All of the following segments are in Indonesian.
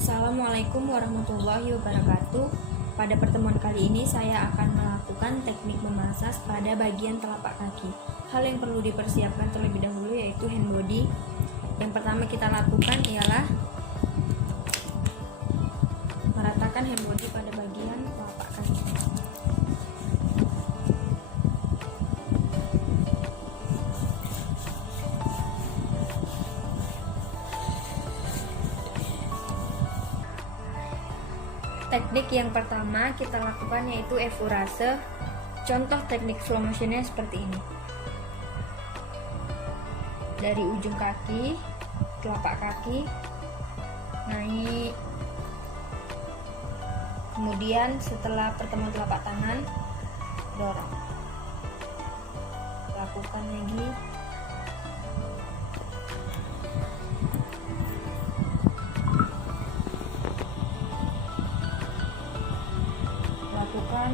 Assalamualaikum warahmatullahi wabarakatuh. Pada pertemuan kali ini saya akan melakukan teknik memasas pada bagian telapak kaki. Hal yang perlu dipersiapkan terlebih dahulu yaitu hand body. Yang pertama kita lakukan ialah meratakan hand body pada bagian telapak kaki. Teknik yang pertama kita lakukan yaitu effurase. Contoh teknik slow motionnya seperti ini. Dari ujung kaki, telapak kaki, naik. Kemudian setelah pertemuan telapak tangan, dorong. Lakukan lagi. Lakukan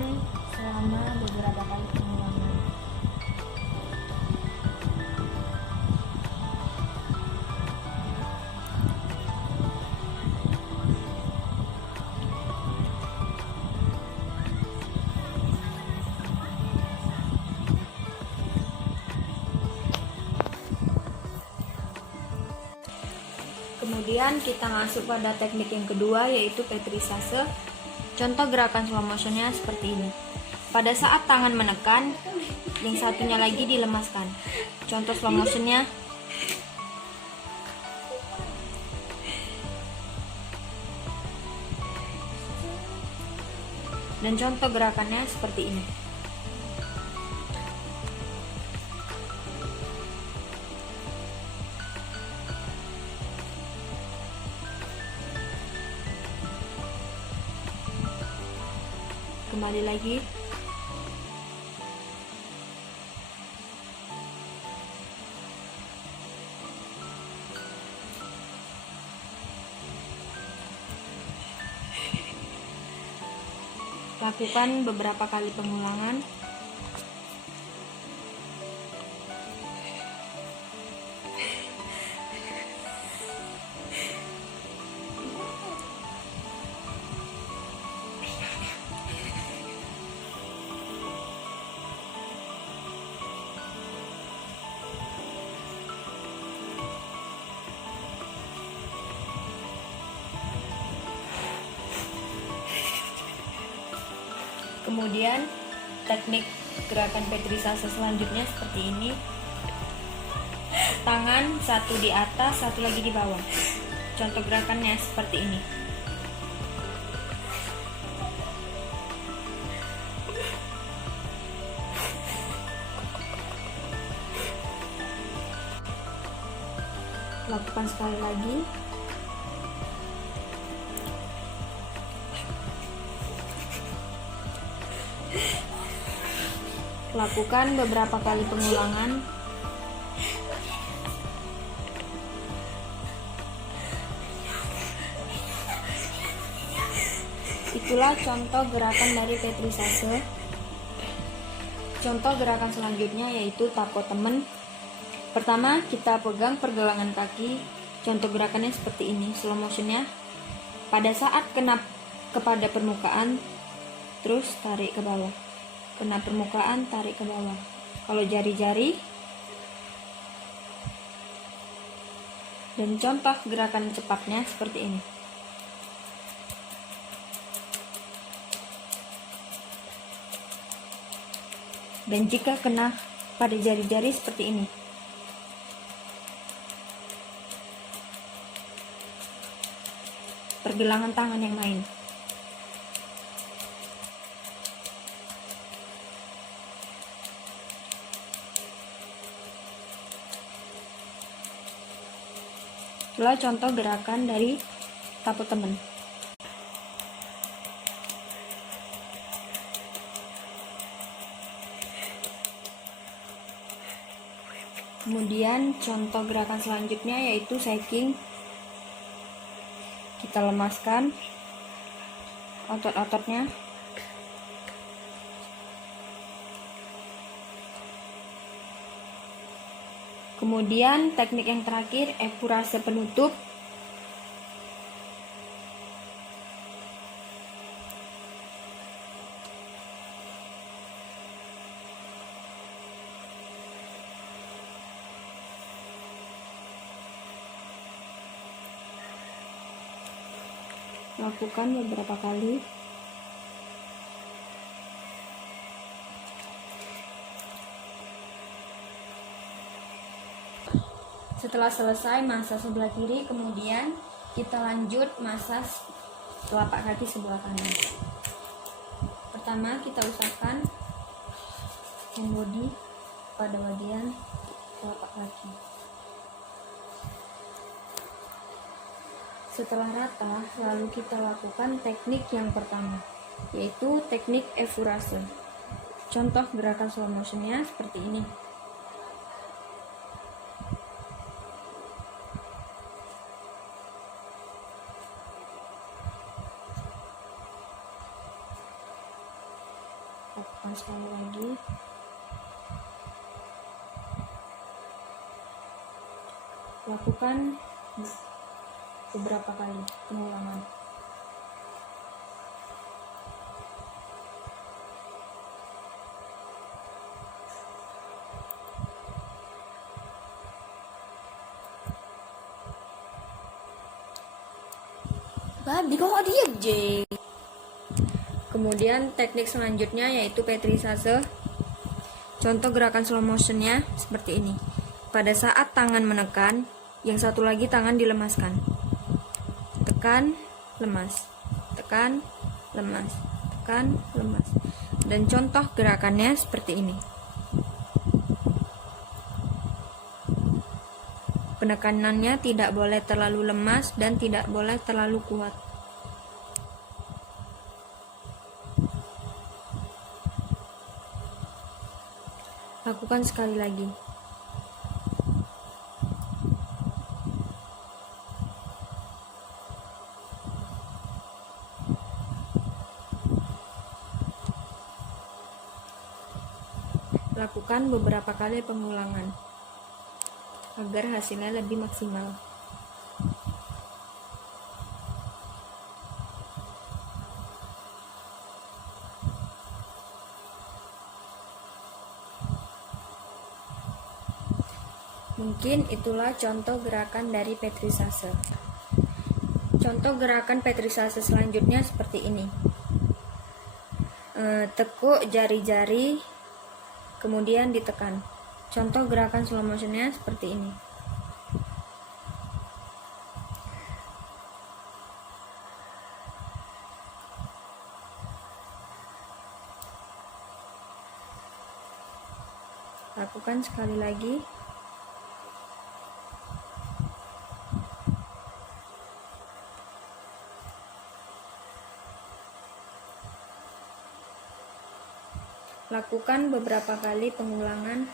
selama beberapa kali pengulangan. Kemudian kita masuk pada teknik yang kedua yaitu petrisase. Contoh gerakan slow motionnya seperti ini. Pada saat tangan menekan, yang satunya lagi dilemaskan. Contoh slow motionnya. Dan contoh gerakannya seperti ini. Kembali lagi. Lakukan beberapa kali pengulangan. Kemudian teknik gerakan petrisase selanjutnya seperti ini. Tangan satu di atas, satu lagi di bawah. Contoh gerakannya seperti ini. Lakukan sekali lagi. Lakukan beberapa kali pengulangan. Itulah contoh gerakan dari petrisase. Contoh gerakan selanjutnya yaitu tapo temen. Pertama kita pegang pergelangan kaki. Contoh gerakannya seperti ini. Slow motionnya. Pada saat kena kepada permukaan, terus tarik ke bawah. Kena permukaan, tarik ke bawah. Kalau jari-jari. Dan contoh gerakan cepatnya seperti ini. Dan jika kena pada jari-jari seperti ini. Pergelangan tangan yang lain. Itulah contoh gerakan dari tapo temen. Kemudian contoh gerakan selanjutnya yaitu shaking. Kita lemaskan otot-ototnya. Kemudian teknik yang terakhir effurase penutup. Lakukan beberapa kali. Setelah selesai masas sebelah kiri, kemudian kita lanjut masas telapak kaki sebelah kanan. Pertama, kita usapkan hand body pada bagian telapak kaki. Setelah rata, lalu kita lakukan teknik yang pertama, yaitu teknik effurase. Contoh gerakan slow motionnya seperti ini. Lakukan sekali lagi. Lakukan beberapa kali pengulangan. Babi kok diam, J? Kemudian teknik selanjutnya yaitu Petrisase. Contoh gerakan slow motionnya seperti ini. Pada saat tangan menekan, yang satu lagi tangan dilemaskan. Tekan, lemas. Tekan, lemas. Tekan, lemas. Dan contoh gerakannya seperti ini. Penekanannya tidak boleh terlalu lemas dan tidak boleh terlalu kuat. Lakukan sekali lagi. Lakukan beberapa kali pengulangan agar hasilnya lebih maksimal. Mungkin itulah contoh gerakan dari Petrisase. Contoh gerakan Petrisase selanjutnya seperti ini. Tekuk jari-jari, kemudian ditekan. Contoh gerakan slow motionnya seperti ini. Lakukan sekali lagi. Lakukan beberapa kali pengulangan.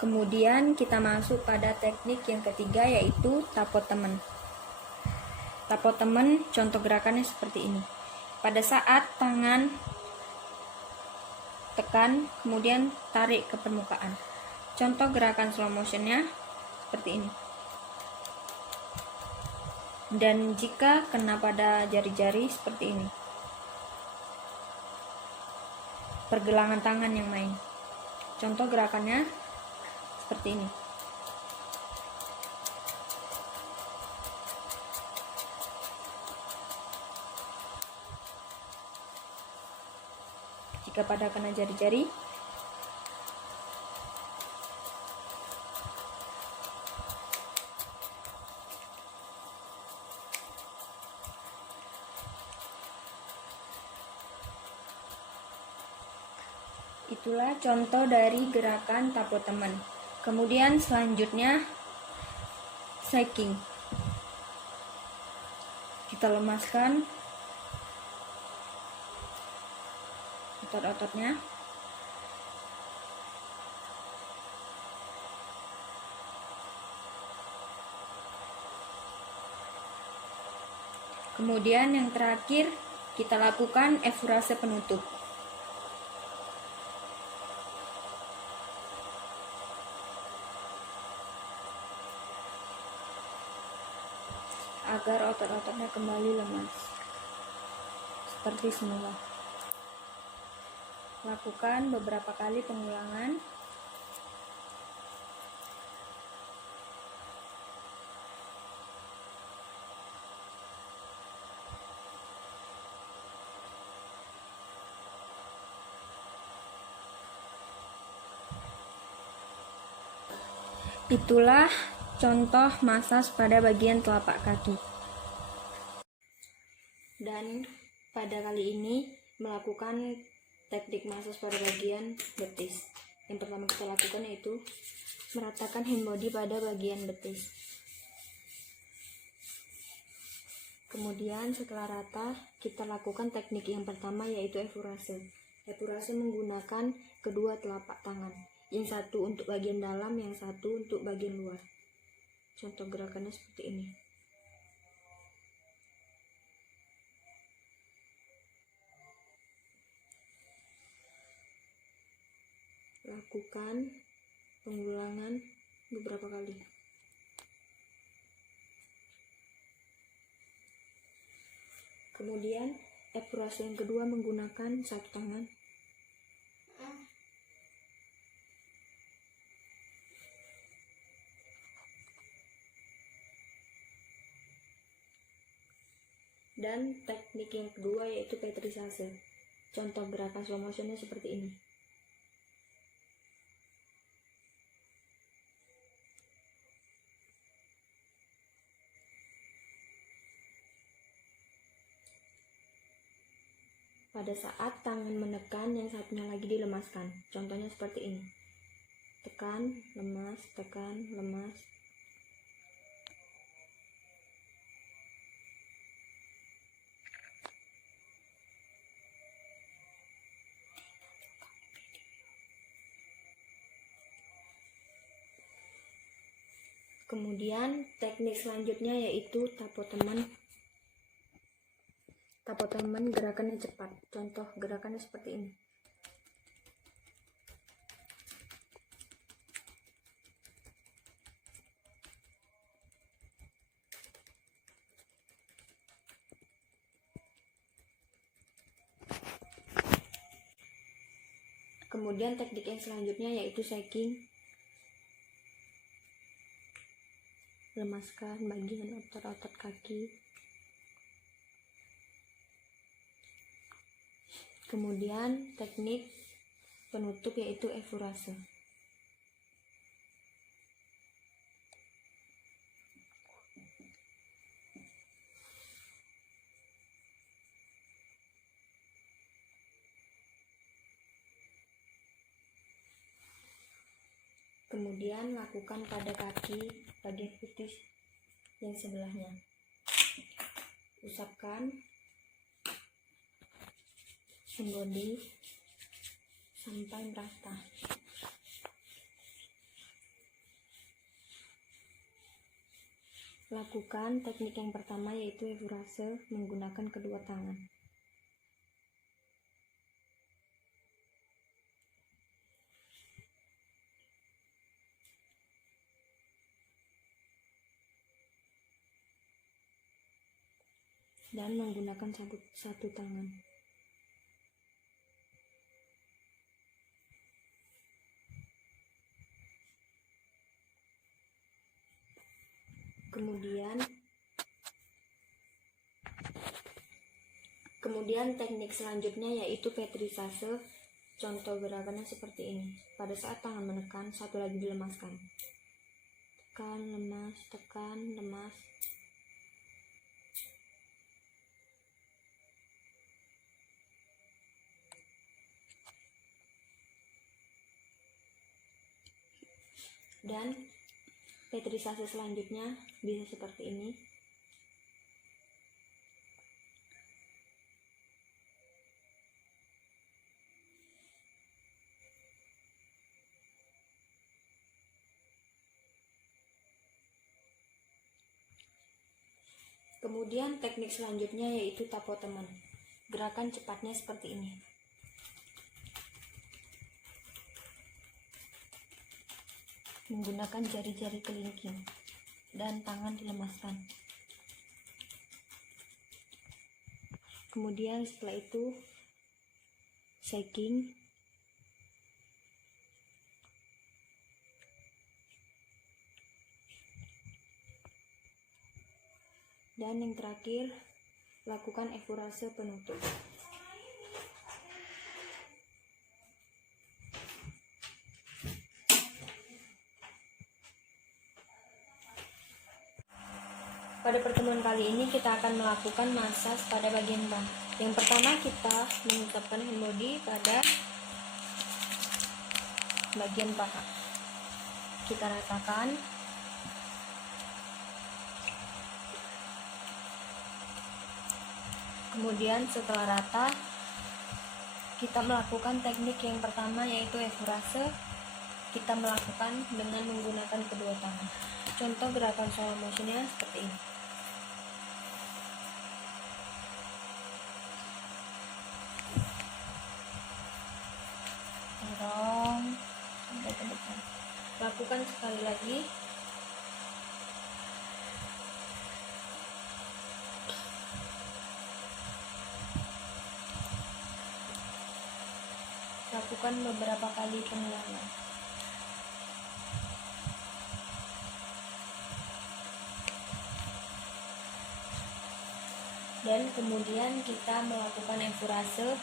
Kemudian kita masuk pada teknik yang ketiga, yaitu tapo temen. Tapo temen, contoh gerakannya seperti ini. Pada saat tangan tekan, kemudian tarik ke permukaan. Contoh gerakan slow motionnya seperti ini. Dan jika kena pada jari-jari seperti ini. Pergelangan tangan yang main. Contoh gerakannya seperti ini. Jika pada kena jari-jari, itulah contoh dari gerakan tapo temen. Kemudian selanjutnya shaking. Kita lemaskan otot-ototnya. Kemudian yang terakhir kita lakukan effurase penutup. agar otot-ototnya kembali lemas seperti semula. Lakukan beberapa kali pengulangan. Itulah contoh masas pada bagian telapak kaki. Dan pada kali ini melakukan teknik masas pada bagian betis. Yang pertama kita lakukan yaitu meratakan hand body pada bagian betis. Kemudian setelah rata, kita lakukan teknik yang pertama yaitu efurase. Efurase menggunakan kedua telapak tangan. Yang satu untuk bagian dalam, yang satu untuk bagian luar. Contoh gerakannya seperti ini. Lakukan pengulangan beberapa kali. Kemudian efurase yang kedua menggunakan satu tangan. Dan teknik yang kedua yaitu petrisase. Contoh gerakan slow motionnya seperti ini. Pada saat tangan menekan, yang satunya lagi dilemaskan. Contohnya seperti ini. Tekan, lemas, tekan, lemas. Kemudian teknik selanjutnya yaitu tapo teman. Tapo teman gerakannya cepat. Contoh gerakannya seperti ini. Kemudian teknik yang selanjutnya yaitu shaking. Lemaskan bagian otot-otot kaki. Kemudian teknik penutup yaitu efurase. Kemudian lakukan pada kaki bagian betis yang sebelahnya. Usapkan hand body sampai merata. Lakukan teknik yang pertama yaitu efurase menggunakan kedua tangan. Dan menggunakan satu tangan. Kemudian teknik selanjutnya yaitu petrisase. Contoh gerakannya seperti ini. Pada saat tangan menekan, satu lagi dilemaskan. Tekan, lemas, tekan, lemas. Dan petrisase selanjutnya bisa seperti ini. Kemudian teknik selanjutnya yaitu tapo teman. Gerakan cepatnya seperti ini. Menggunakan jari-jari kelingking dan tangan dilemaskan. Kemudian setelah itu shaking. Dan yang terakhir, lakukan efurase penutup. Pada pertemuan kali ini kita akan melakukan massage pada bagian bawah. Yang pertama kita mengucapkan hand body pada bagian paha. Kita ratakan. Kemudian setelah rata, kita melakukan teknik yang pertama yaitu efurase. Kita melakukan dengan menggunakan kedua tangan. Contoh gerakan slow motionnya seperti ini. Dorong sampai ke depan. Lakukan sekali lagi. Lakukan beberapa kali pengulangan. Dan kemudian kita melakukan efurase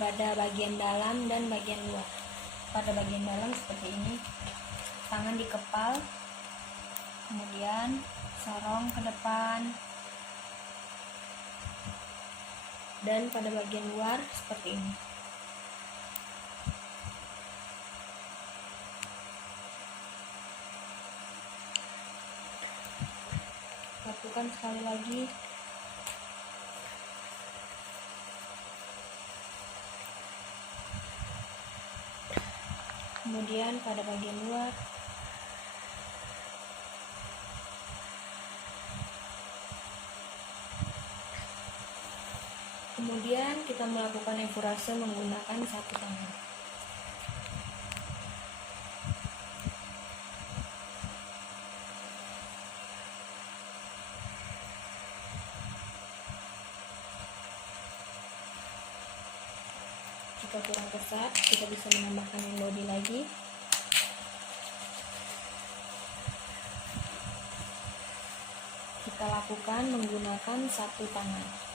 pada bagian dalam dan bagian luar. Pada bagian dalam seperti ini, tangan dikepal, kemudian sorong ke depan, dan pada bagian luar seperti ini. Lakukan sekali lagi. Kemudian pada bagian luar. Kemudian kita melakukan efurase menggunakan satu tangan. Jika kurang kesat, kita bisa menambahkan hand body lagi. Kita lakukan menggunakan satu tangan.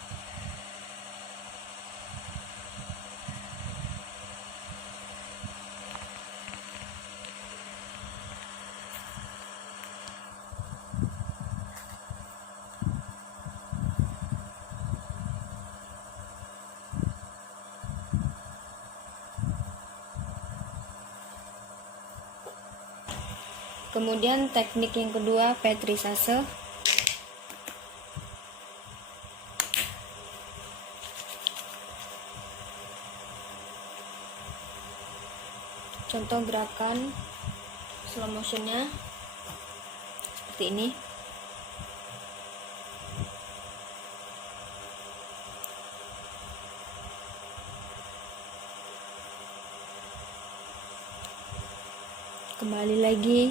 Kemudian teknik yang kedua, petrisase. Contoh gerakan slow motionnya seperti ini. Kembali lagi.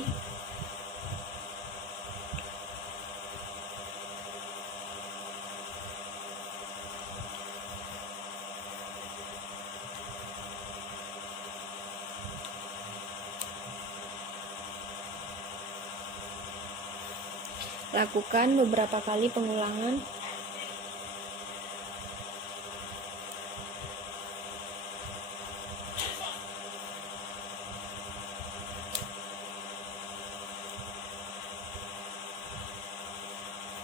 Lakukan beberapa kali pengulangan.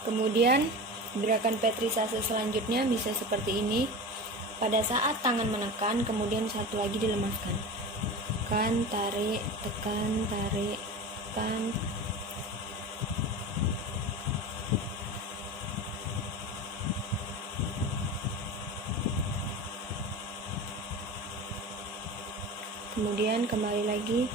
Kemudian gerakan petrisase selanjutnya bisa seperti ini. Pada saat tangan menekan, kemudian satu lagi dilemaskan. Tekan, tarik, tekan, tarik, tekan. Kemudian kembali lagi.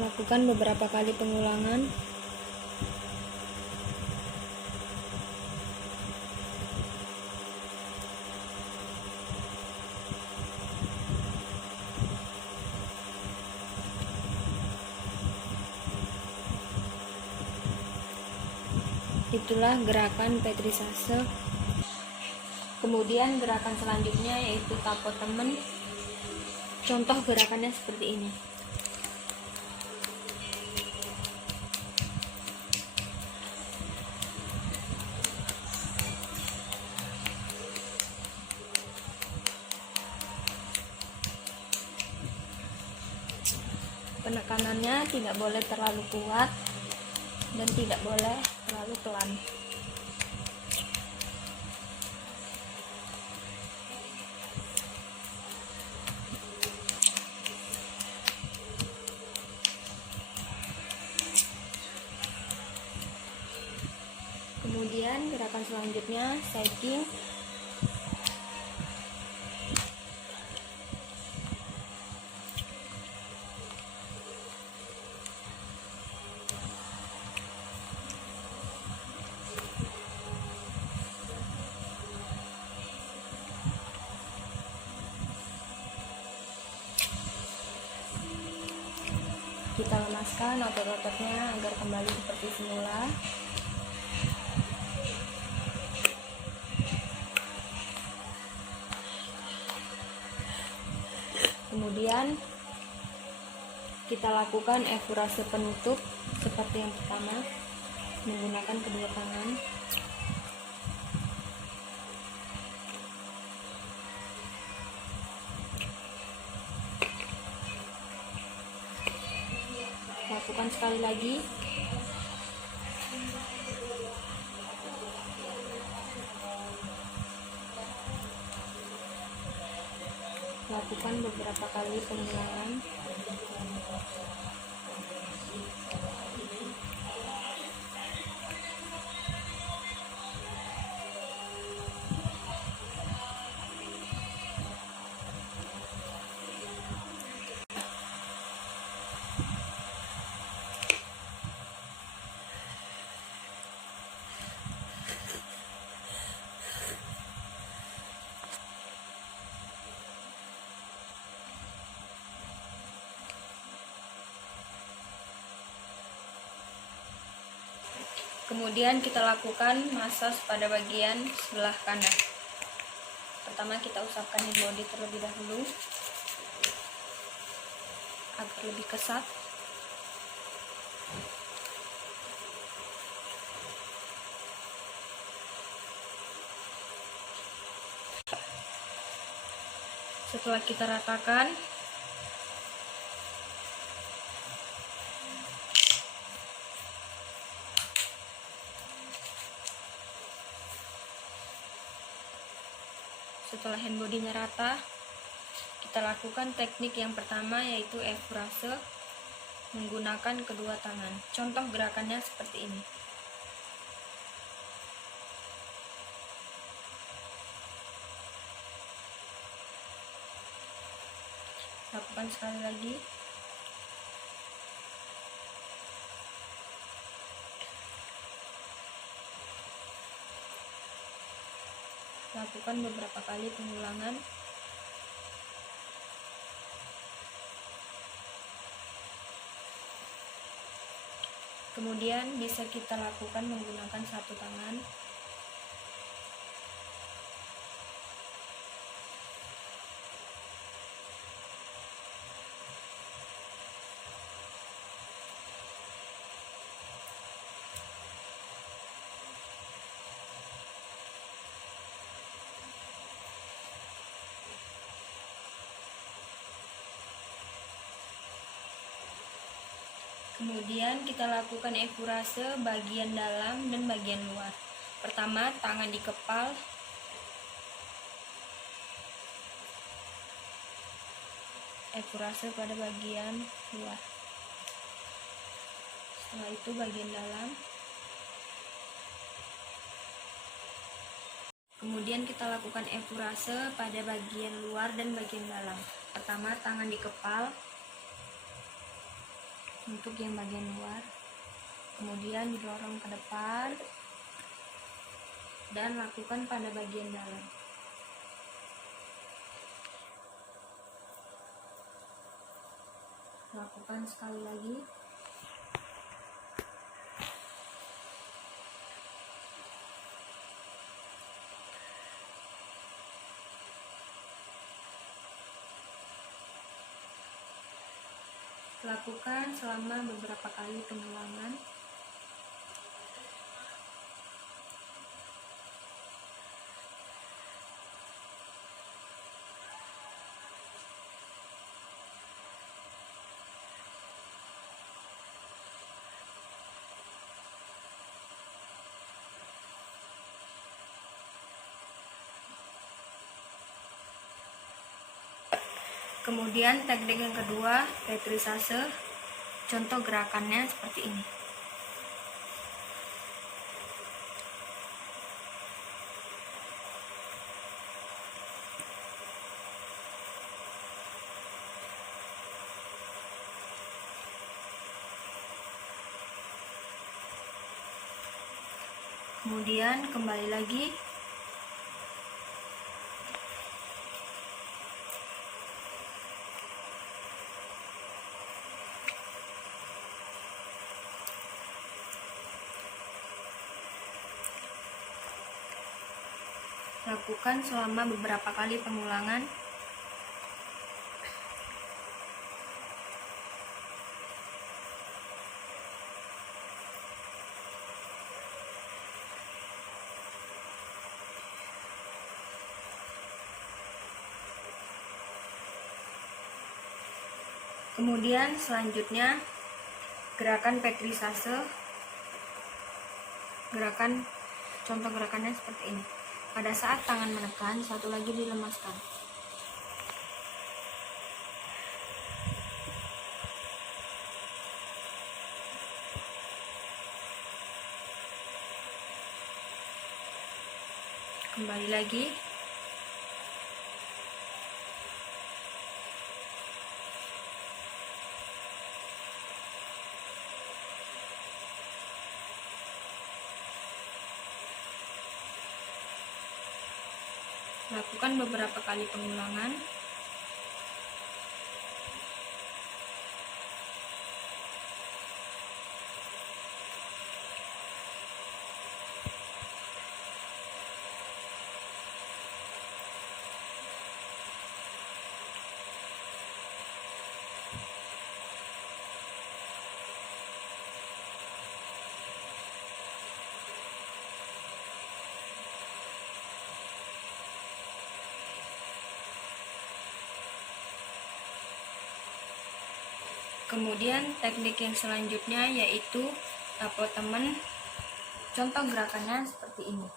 Lakukan beberapa kali pengulangan. Itulah gerakan petrisase. Kemudian gerakan selanjutnya yaitu tapo temen. Contoh gerakannya seperti ini. Penekanannya tidak boleh terlalu kuat dan tidak boleh terlalu pelan. Kemudian gerakan selanjutnya shaking. Kita lemaskan otot-ototnya agar kembali seperti semula. Kemudian kita lakukan efurase penutup seperti yang pertama, menggunakan kedua tangan. Lakukan sekali lagi. Lakukan beberapa kali pengulangan. Kemudian kita lakukan massage pada bagian sebelah kanan. Pertama kita usapkan di body terlebih dahulu agar lebih kesat. Setelah kita ratakan, setelah hand body-nya rata, kita lakukan teknik yang pertama yaitu efurase menggunakan kedua tangan. Contoh gerakannya seperti ini. Lakukan sekali lagi. Lakukan beberapa kali pengulangan. Kemudian bisa kita lakukan menggunakan satu tangan. Kemudian kita lakukan efurase bagian dalam dan bagian luar. Pertama, tangan dikepal. Efurase pada bagian luar. Setelah itu bagian dalam. Kemudian kita lakukan efurase pada bagian luar dan bagian dalam. Pertama, tangan dikepal untuk yang bagian luar, kemudian didorong ke depan dan lakukan pada bagian dalam. Lakukan sekali lagi. Lakukan selama beberapa kali pengulangan. Kemudian teknik yang kedua, petrisase. Contoh gerakannya seperti ini. Kemudian kembali lagi. Lakukan selama beberapa kali pengulangan. Kemudian selanjutnya gerakan petrisase. Contoh gerakannya seperti ini. Pada saat tangan menekan, satu lagi dilemaskan. Kembali lagi. Lakukan beberapa kali pengulangan. Kemudian teknik yang selanjutnya yaitu tapotemen. Contoh gerakannya seperti ini.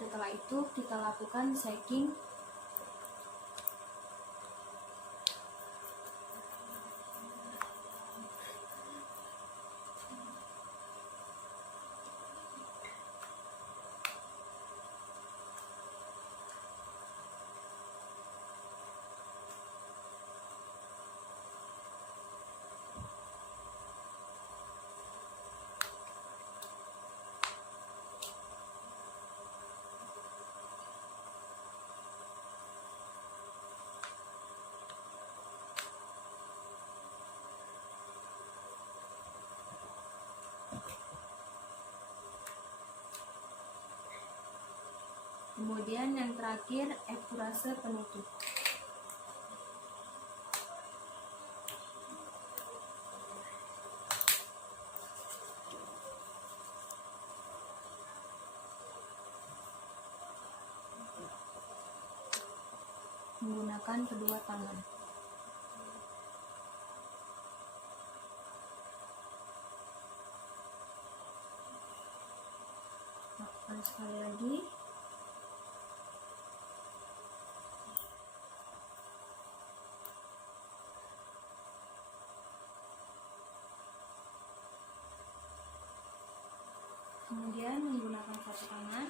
Setelah itu kita lakukan shaking. Kemudian yang terakhir, epurase penutup. Menggunakan kedua tangan. Lakukan sekali lagi. Kemudian menggunakan satu tangan